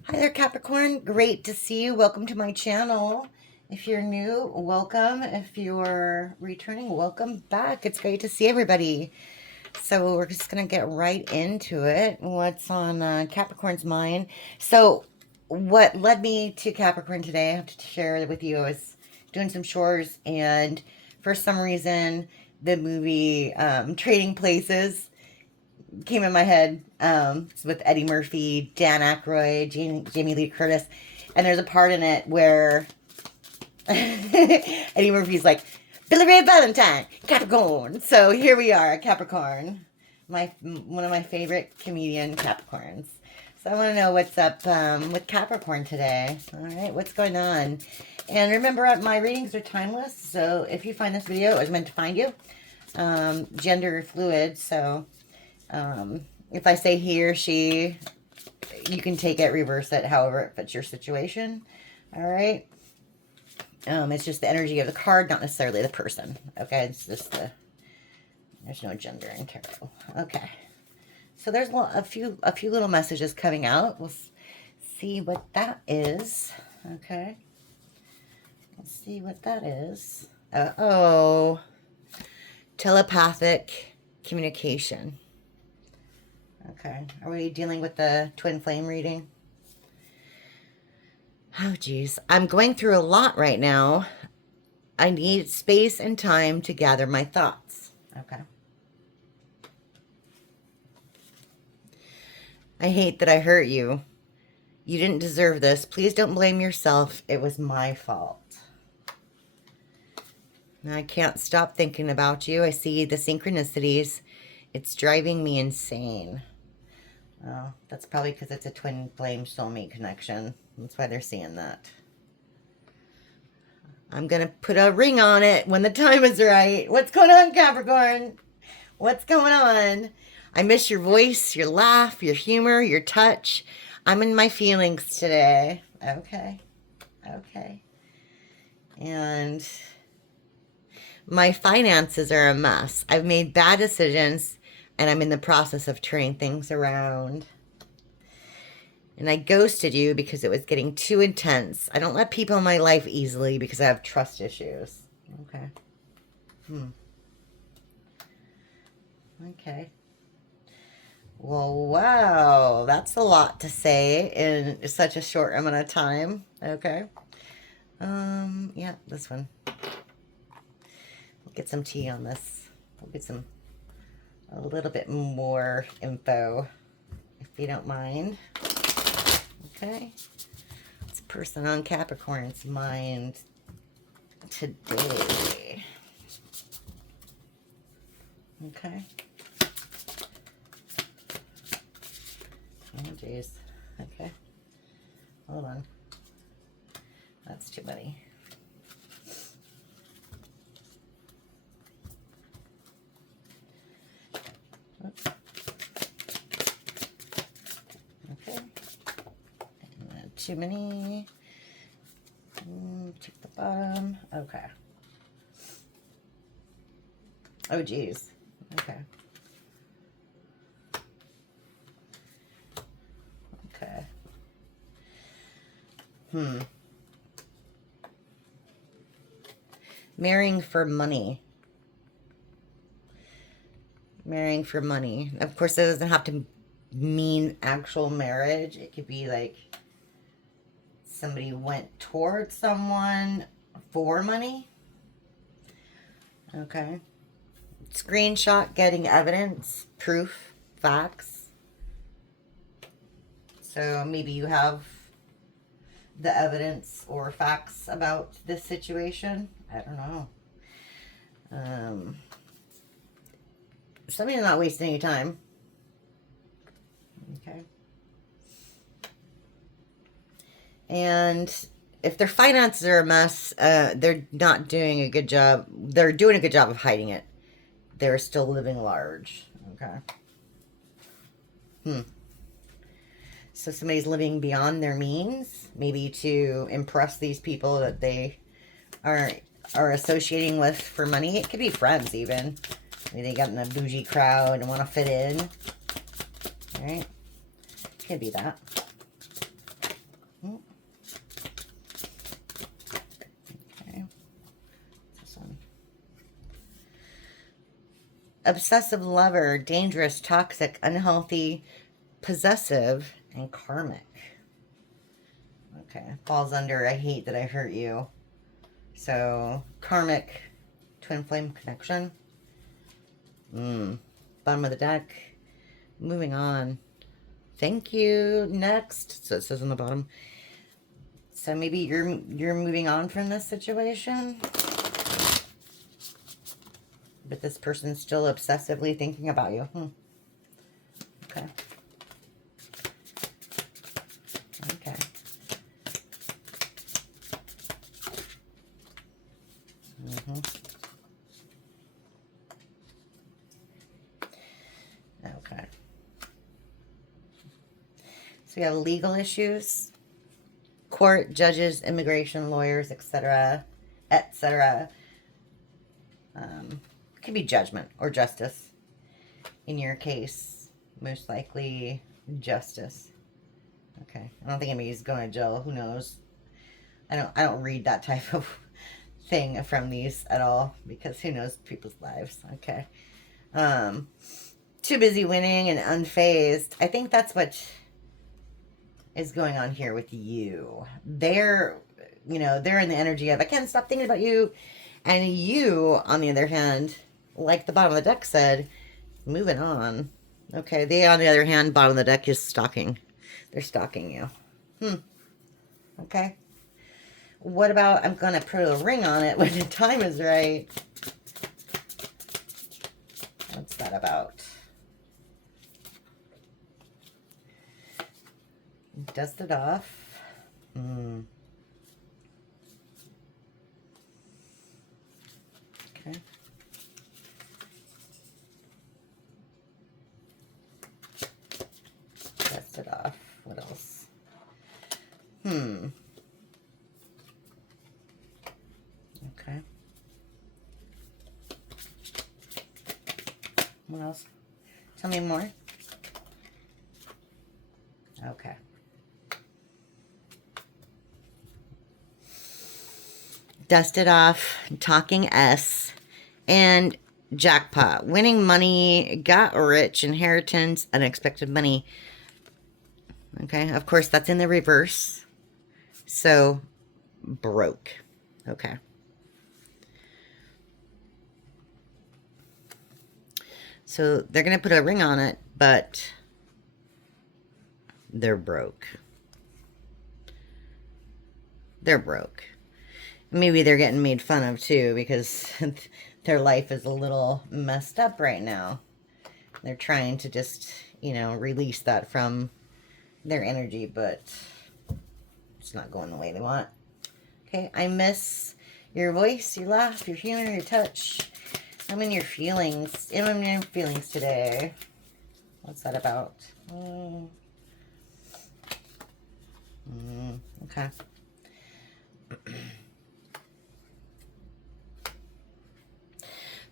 Hi there, Capricorn. Great to see you. Welcome to my channel. If you're new, welcome. If you're returning, welcome back. It's great to see everybody. So we're just going to get right into it. What's on Capricorn's mind? So what led me to Capricorn today, I have to share with you, I was doing some chores, and for some reason, the movie Trading Places came in my head. It's with Eddie Murphy, Dan Aykroyd, Jamie Lee Curtis, and there's a part in it where Eddie Murphy's like, Billy Ray Valentine, Capricorn. So here we are, Capricorn, one of my favorite comedian Capricorns. So I want to know what's up with Capricorn today. All right, what's going on? And remember, my readings are timeless. So if you find this video, it was meant to find you. Gender fluid, so if I say he or she, you can take it, reverse it, however it fits your situation. All right. It's just the energy of the card, not necessarily the person. Okay. It's just there's no gender in tarot. Okay. So there's a few little messages coming out. We'll see what that is. Okay. Let's see what that is. Oh, telepathic communication. Okay, are we dealing with the twin flame reading? Oh, geez. I'm going through a lot right now. I need space and time to gather my thoughts. Okay. I hate that I hurt you. You didn't deserve this. Please don't blame yourself. It was my fault. I can't stop thinking about you. I see the synchronicities. It's driving me insane. Oh, that's probably because it's a twin flame soulmate connection. That's why they're seeing that. I'm going to put a ring on it when the time is right. What's going on, Capricorn? What's going on? I miss your voice, your laugh, your humor, your touch. I'm in my feelings today. Okay. Okay. And my finances are a mess. I've made bad decisions, and I'm in the process of turning things around. And I ghosted you because it was getting too intense. I don't let people in my life easily because I have trust issues. Okay. Okay. Well, wow. That's a lot to say in such a short amount of time. Okay. Yeah, this one. We'll get some tea on this. We'll get a little bit more info, if you don't mind. Okay. It's a person on Capricorn's mind today. Okay. Oh, jeez. Okay. Hold on. That's too many. Oops. Okay. Too many. Check the bottom. Okay. Oh, geez. Okay. Okay. Marrying for money. Marrying for money. Of course, it doesn't have to mean actual marriage. It could be like somebody went towards someone for money. Okay. Screenshot, getting evidence, proof, facts. So maybe you have the evidence or facts about this situation. I don't know. Somebody's not wasting any time. Okay. And if their finances are a mess, they're not doing a good job. They're doing a good job of hiding it. They're still living large. Okay. So somebody's living beyond their means, maybe to impress these people that they are associating with for money. It could be friends even. Maybe they got in a bougie crowd and want to fit in. All right. Could be that. obsessive lover, dangerous, toxic, unhealthy, possessive, and karmic. Okay, falls under I hate that I hurt you. So, karmic, twin flame connection. Bottom of the deck. Moving on. Thank you. Next. So it says on the bottom. So maybe you're moving on from this situation. But this person's still obsessively thinking about you. Okay. Okay. Okay. So we have legal issues, court, judges, immigration, lawyers, etc., etc. Could be judgment or justice. In your case, most likely justice. Okay. I don't think anybody's going to jail. Who knows? I don't read that type of thing from these at all, because who knows people's lives. Okay. Too busy winning and unfazed. I think that's what is going on here with you. They're in the energy of, I can't stop thinking about you. And you, on the other hand, like the bottom of the deck said, moving on. Okay, they, on the other hand, bottom of the deck is stalking. They're stalking you. Okay. What about, I'm going to put a ring on it when the time is right. What's that about? Dust it off. Okay. Dust it off. What else? Okay. What else? Tell me more. Okay. Dust it off. Talking S. And jackpot. Winning money. Got rich. Inheritance. Unexpected money. Okay. Of course, that's in the reverse. So, broke. Okay. So, they're going to put a ring on it, but they're broke. They're broke. Maybe they're getting made fun of, too, because their life is a little messed up right now. They're trying to just, release that from their energy, but it's not going the way they want. Okay, I miss your voice, your laugh, your humor, your touch. I'm in your feelings. I'm in your feelings today. What's that about? Okay.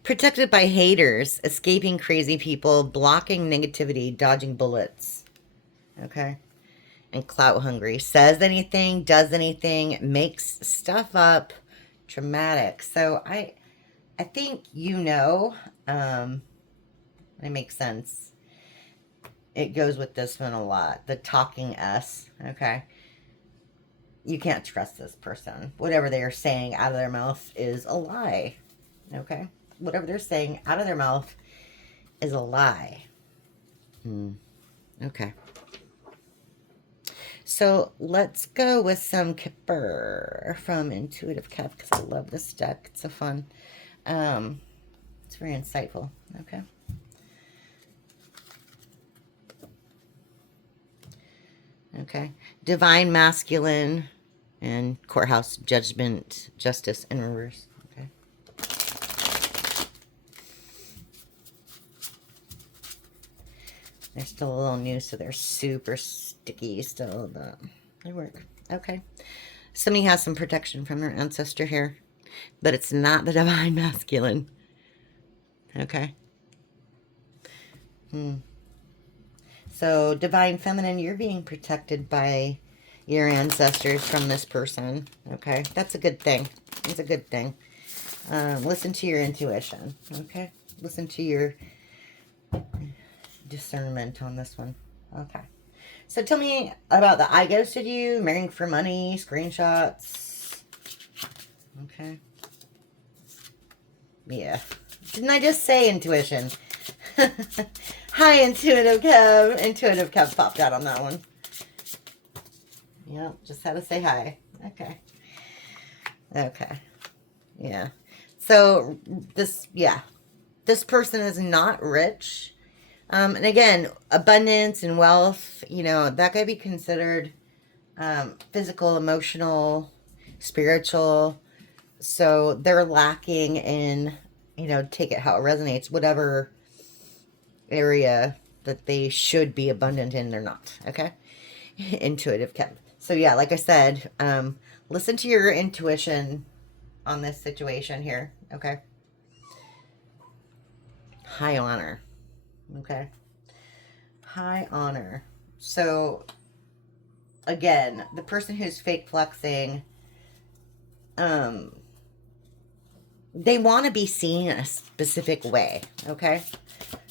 Protected by haters, escaping crazy people, blocking negativity, dodging bullets. Okay. And clout hungry. Says anything, does anything, makes stuff up. Traumatic. So I think it makes sense. It goes with this one a lot. The talking S. Okay. You can't trust this person. Whatever they are saying out of their mouth is a lie. Okay. Whatever they're saying out of their mouth is a lie. Okay. So let's go with some Kipper from Intuitive Cap, because I love this deck. It's so fun. It's very insightful. Okay. Okay. Divine Masculine and Courthouse Judgment, Justice in reverse. Okay. They're still a little new, so they're super sticky still, but they work. Okay. Somebody has some protection from their ancestor here, but it's not the Divine Masculine. Okay. So, Divine Feminine, you're being protected by your ancestors from this person. Okay. That's a good thing. It's a good thing. Listen to your intuition. Okay. listen to your discernment on this one. Okay. So tell me about the I ghosted you, marrying for money, screenshots. Okay. Yeah. Didn't I just say intuition? Hi, Intuitive Kev. Intuitive Kev popped out on that one. Yep, just had to say hi. Okay. Okay. Yeah. So, this person is not rich. And again, abundance and wealth, you know, that could be considered physical, emotional, spiritual. So they're lacking in, you know, take it how it resonates, whatever area that they should be abundant in, they're not. Okay. Intuitive Kev. So yeah, like I said, listen to your intuition on this situation here. Okay. High honor. Okay. High honor. So again, the person who's fake flexing, they want to be seen in a specific way. Okay.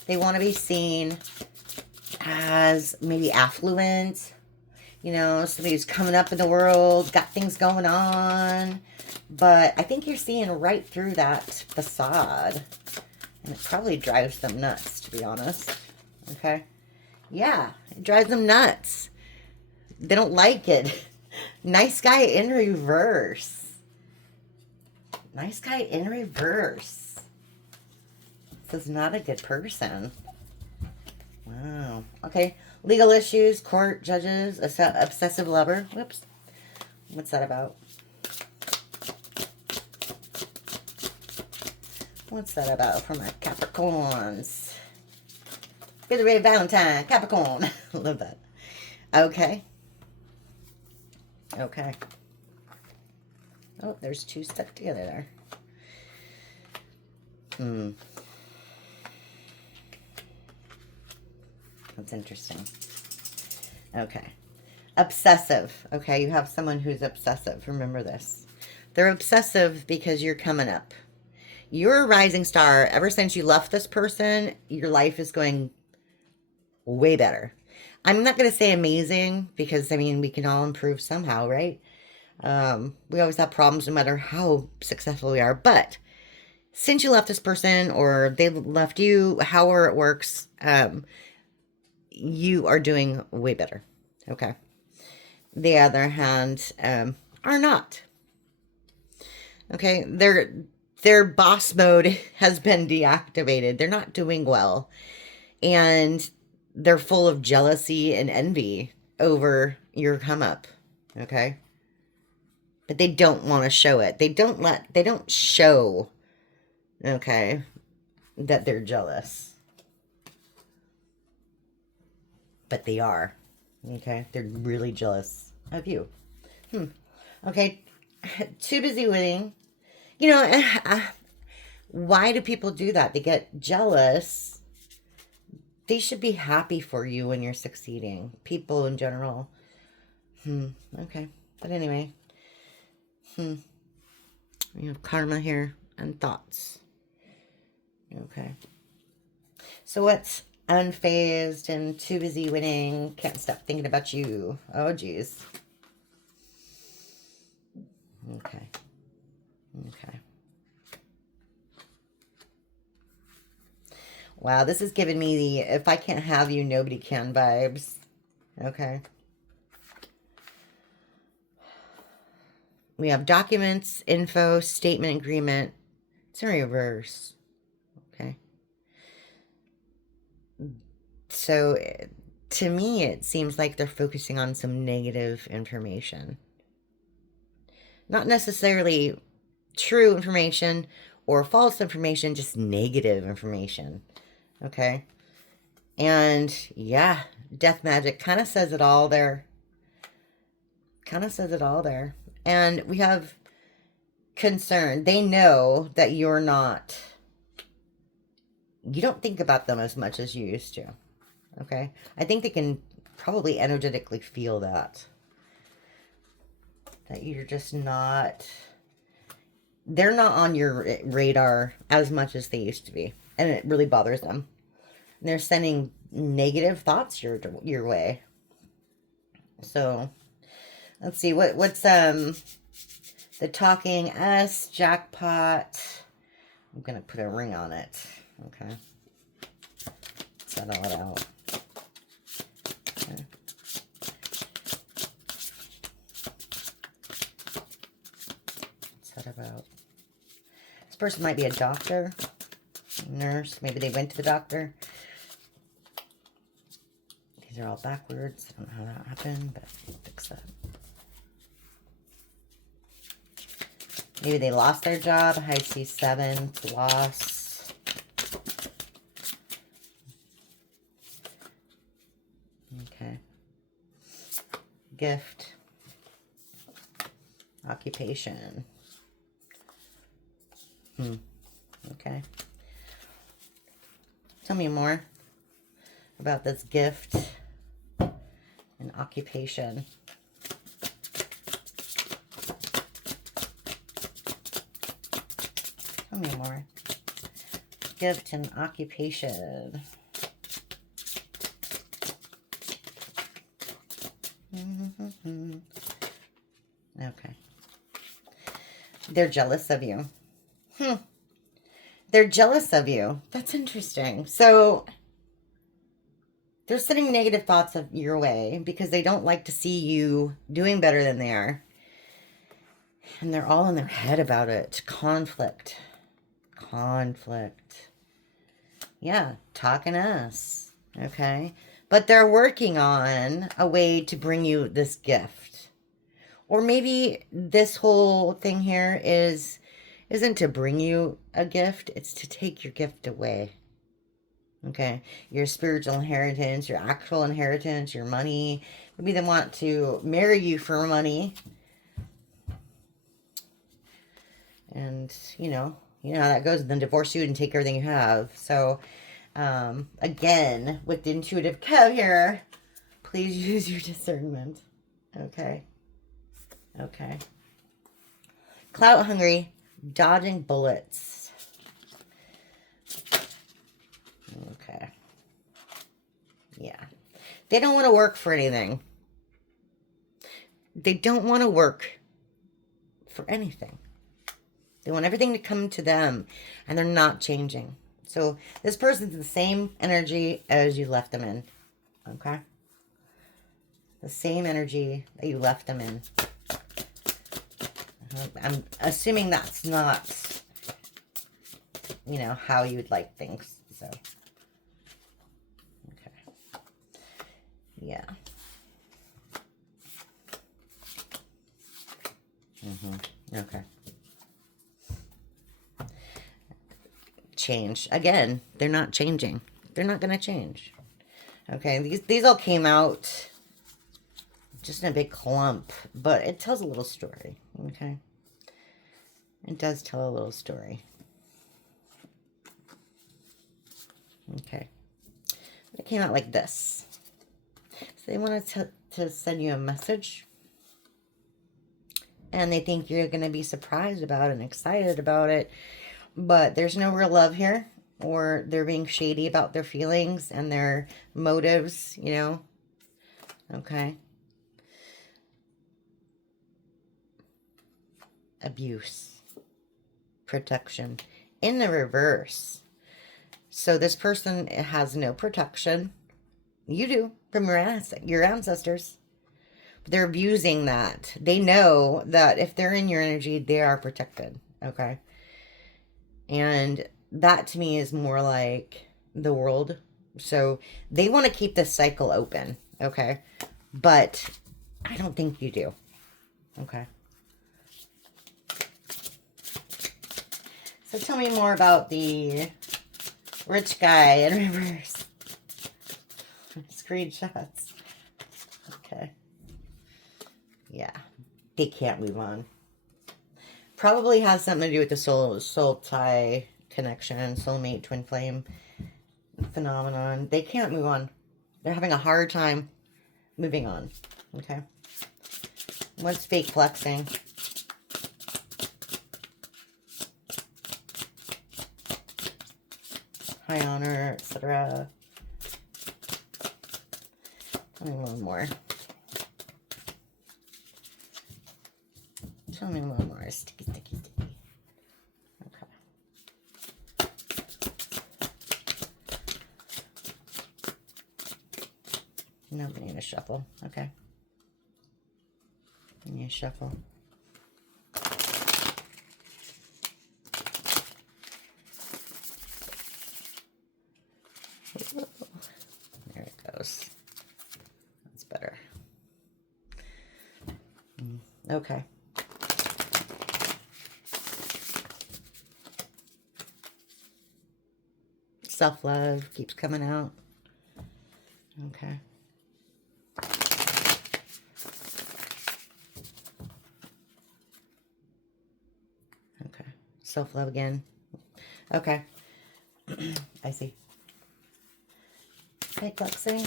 They want to be seen as maybe affluent, you know, somebody who's coming up in the world, got things going on. But I think you're seeing right through that facade. And it probably drives them nuts, to be honest. Okay? Yeah, it drives them nuts. They don't like it. Nice guy in reverse. Nice guy in reverse. This is not a good person. Wow. Okay. Legal issues, court, judges, obsessive lover. Whoops. What's that about? What's that about for my Capricorns? Billy Ray Valentine, Capricorn. Love that. Okay. Okay. Oh, there's two stuck together there. That's interesting. Okay. Obsessive. Okay, you have someone who's obsessive. Remember this. They're obsessive because you're coming up. You're a rising star. Ever since you left this person, your life is going way better. I'm not going to say amazing because, I mean, we can all improve somehow, right? We always have problems no matter how successful we are. But since you left this person or they left you, however it works, you are doing way better. Okay. The other hand, are not. Okay. Their boss mode has been deactivated. They're not doing well. And they're full of jealousy and envy over your come up. Okay. But they don't want to show it. They don't show, okay, that they're jealous. But they are. Okay. They're really jealous of you. Okay. Too busy winning. You know, why do people do that? They get jealous. They should be happy for you when you're succeeding. People in general. Okay. But anyway. We have karma here and thoughts. Okay. So what's unfazed and too busy winning? Can't stop thinking about you. Oh, geez. Okay. Okay. Wow, this is giving me the if I can't have you, nobody can vibes. Okay. We have documents, info, statement, agreement. It's in reverse. Okay. So, to me, it seems like they're focusing on some negative information. Not necessarily true information or false information, just negative information. Okay. And yeah, death magic kind of says it all there. Kind of says it all there. And we have concern. They know that you don't think about them as much as you used to. Okay. I think they can probably energetically feel that. That you're just not, they're not on your radar as much as they used to be. and it really bothers them. And they're sending negative thoughts your way. So let's see what's the talking S jackpot. I'm gonna put a ring on it. Okay. Settle it out. Okay. What's that about? This person might be a doctor, nurse. Maybe they went to the doctor. These are all backwards. I don't know how that happened, but I'll fix that. Maybe they lost their job. I see 7, loss. Okay. Gift. Occupation. Okay. Tell me more about this gift and occupation. Tell me more. Gift and occupation. Okay. They're jealous of you. They're jealous of you. That's interesting. So they're sending negative thoughts of your way because they don't like to see you doing better than they are. And they're all in their head about it. Conflict. Conflict. Yeah, talking us. Okay. But they're working on a way to bring you this gift. Or maybe this whole thing here isn't to bring you a gift. It's to take your gift away. Okay. Your spiritual inheritance, your actual inheritance, your money. Maybe they want to marry you for money. And, you know how that goes. Then divorce you and take everything you have. So, again, with the intuitive Kev here, please use your discernment. Okay. Okay. Clout hungry, dodging bullets. Okay. Yeah. They don't want to work for anything. They don't want to work for anything. They want everything to come to them, and they're not changing. So this person's the same energy as you left them in. Okay? The same energy that you left them in. I'm assuming that's not, how you would like things. So, okay. Yeah. Okay. Change. Again, they're not changing. They're not going to change. Okay, these all came out just in a big clump, but it tells a little story. Okay. It does tell a little story. Okay. It came out like this. So they wanted to send you a message. And they think you're going to be surprised about it and excited about it. But there's no real love here. Or they're being shady about their feelings and their motives, Okay. Abuse. Protection. In the reverse. So this person has no protection. You do. From your ancestors. But they're abusing that. They know that if they're in your energy, they are protected. Okay. And that to me is more like the world. So they want to keep this cycle open. Okay. But I don't think you do. Okay. So tell me more about the rich guy in reverse. Screenshots. Okay. Yeah. They can't move on. Probably has something to do with the soul tie connection, soulmate, twin flame phenomenon. They can't move on. They're having a hard time moving on. Okay. What's fake flexing? high honor, etc. Tell me a little more. Tell me a little more. Sticky, sticky, sticky. Okay. No, we need to shuffle. Okay. We need to shuffle. There it goes. That's better. Okay. Self-love keeps coming out. Okay. Okay. Self-love again. Okay. I see. Fake flexing.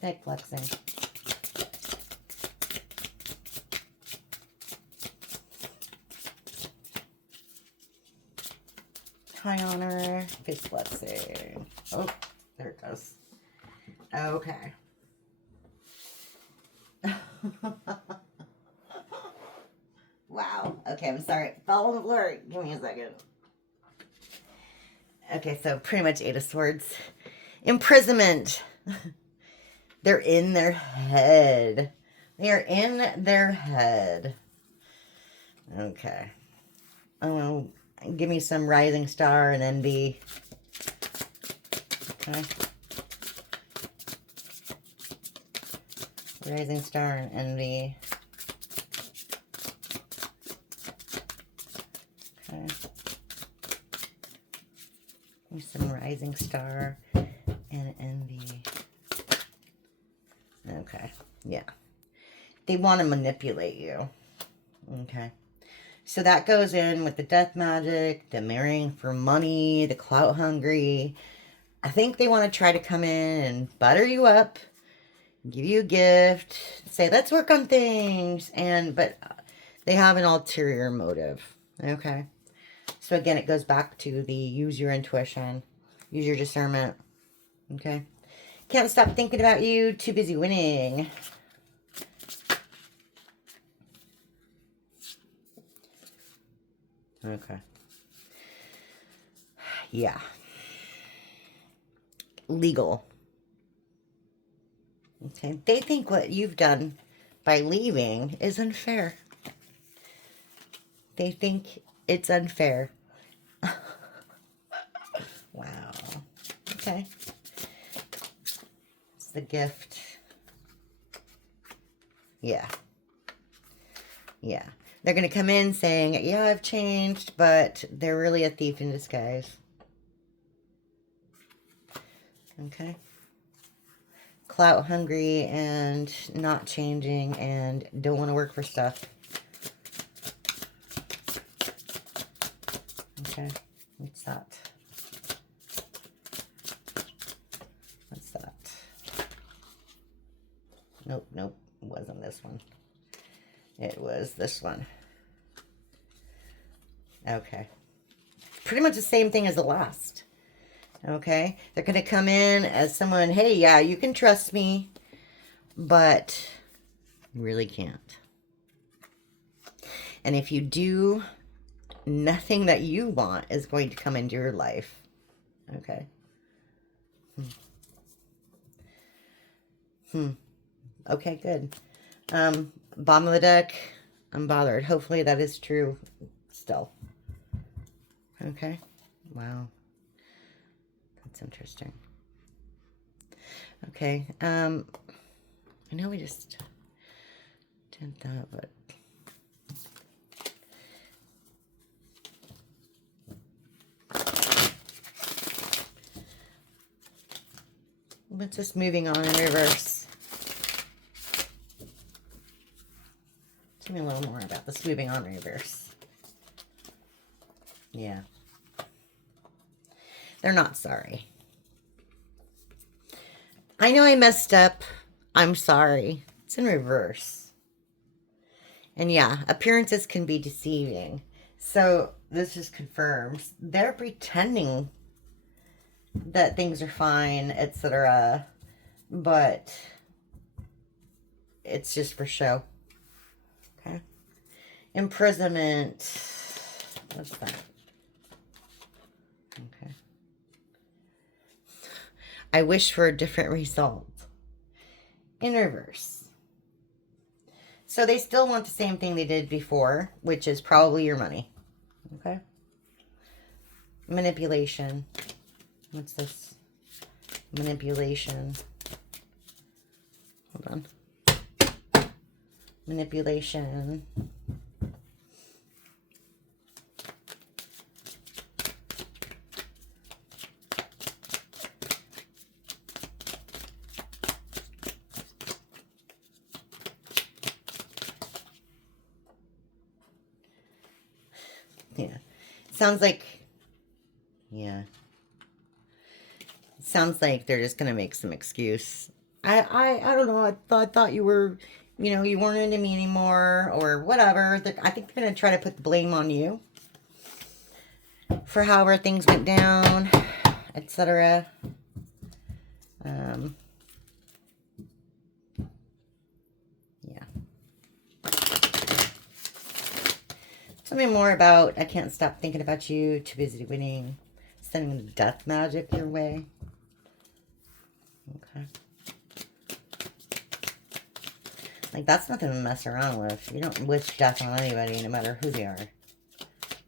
Fake flexing. High honor. Fake flexing. Oh, there it goes. Okay. Wow. Okay, I'm sorry. Fell on the floor. Give me a second. Okay, so pretty much Eight of Swords. Imprisonment. They're in their head. They are in their head. Okay. Oh, give me some rising star and envy. Okay. Rising star and envy. Okay. Give me some rising star and envy. Okay. Yeah. They want to manipulate you. Okay. So that goes in with the death magic, the marrying for money, the clout hungry. I think they want to try to come in and butter you up, give you a gift, say, let's work on things. But they have an ulterior motive. Okay. So again, it goes back to the use your intuition, use your discernment. Okay. Can't stop thinking about you, too busy winning. Okay. Yeah. Legal. Okay. They think what you've done by leaving is unfair. They think it's unfair. Wow. Okay. It's the gift. Yeah. Yeah. They're going to come in saying, yeah, I've changed, but they're really a thief in disguise. Okay. Clout hungry and not changing and don't want to work for stuff. Okay. What's that? What's that? Nope, nope. It wasn't this one. It was this one. Okay. Pretty much the same thing as the last. Okay. They're going to come in as someone, hey, yeah, you can trust me, but you really can't. And if you do, nothing that you want is going to come into your life. Okay. Okay, good. Bottom of the deck, I'm bothered. Hopefully that is true still. Okay. Wow. That's interesting. Okay. I know we just did that, but let's just moving on in reverse. Tell me a little more about this moving on reverse. Yeah. They're not sorry. I know I messed up. I'm sorry. It's in reverse. And yeah, appearances can be deceiving. So this just confirms they're pretending that things are fine, etc. But it's just for show. Okay. Imprisonment. What's that? Okay. I wish for a different result. In reverse. So they still want the same thing they did before, which is probably your money. Okay. Manipulation. What's this? Manipulation. Hold on. Manipulation. Yeah. Sounds like, yeah. Sounds like they're just going to make some excuse. I don't know. I thought you were, you know, you weren't into me anymore or whatever. I think they're going to try to put the blame on you for however things went down, etc. Yeah. Something more about, I can't stop thinking about you, too busy winning, sending the death magic your way. Okay. Like, that's nothing to mess around with. You don't wish death on anybody, no matter who they are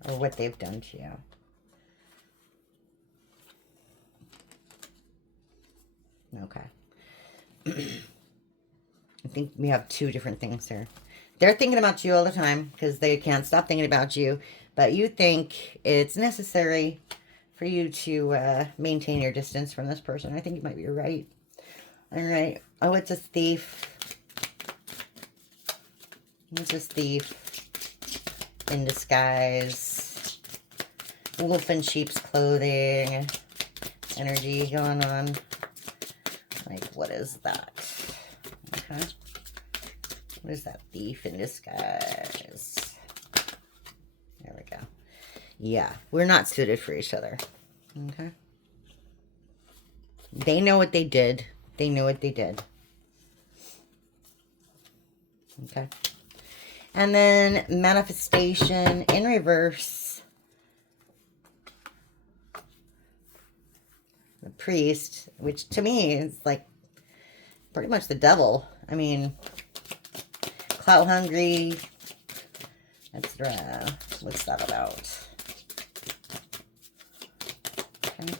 or what they've done to you. Okay. I think we have two different things here. They're thinking about you all the time because they can't stop thinking about you. But you think it's necessary for you to maintain your distance from this person. I think you might be right. All right. Oh, it's a thief. It's a thief in disguise. Wolf in sheep's clothing. Energy going on. Like, what is that? Okay. What is that? Thief in disguise. There we go. Yeah, we're not suited for each other. Okay. They know what they did. They know what they did. Okay. And then manifestation in reverse. The priest, which to me is like pretty much the devil. I mean, clout hungry. Etc. What's that about? Okay.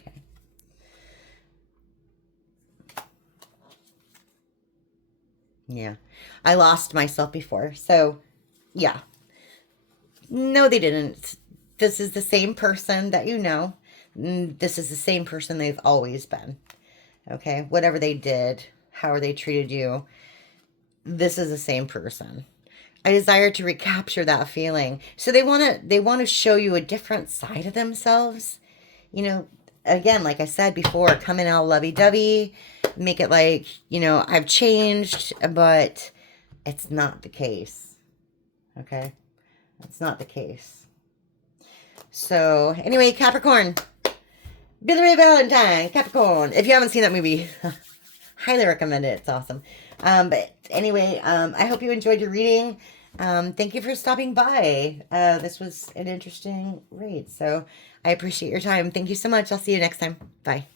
Okay. Yeah. I lost myself before. So, yeah. No, they didn't. This is the same person that you know. This is the same person they've always been. Okay? Whatever they did, how they treated you, this is the same person. I desire to recapture that feeling. So they want to show you a different side of themselves. You know, again, like I said before, come in all lovey-dovey, make it like, you know, I've changed, but it's not the case. Okay? It's not the case. So, anyway, Capricorn. Billy Ray Valentine, Capricorn. If you haven't seen that movie, highly recommend it. It's awesome. But anyway, I hope you enjoyed your reading. Thank you for stopping by. This was an interesting read. So I appreciate your time. Thank you so much. I'll see you next time. Bye.